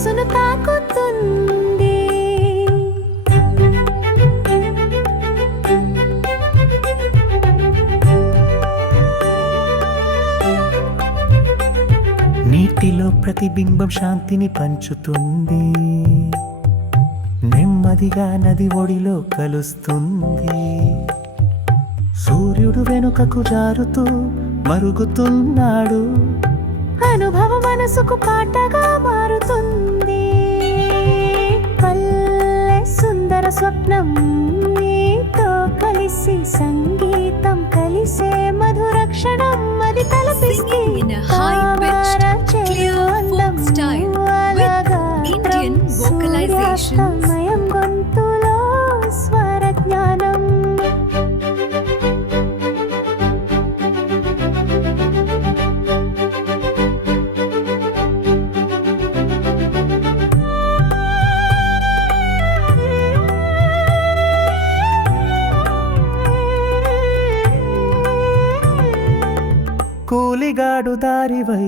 మనసును తాకుతుంది. నీటిలో ప్రతిబింబం శాంతిని పంచుతుంది. నెమ్మదిగా నది ఒడిలో కలుస్తుంది. సూర్యుడు వెనుకకు జారుతూ మరుగుతున్నాడు. అనుభవ మనసుకు పాటగా మారుతుంది. స్వప్నం నీతో కలిసి సంగీతం కలిసే మధుర క్షణం అది తలపిస్తే Singing in కూలిగాడు దారివై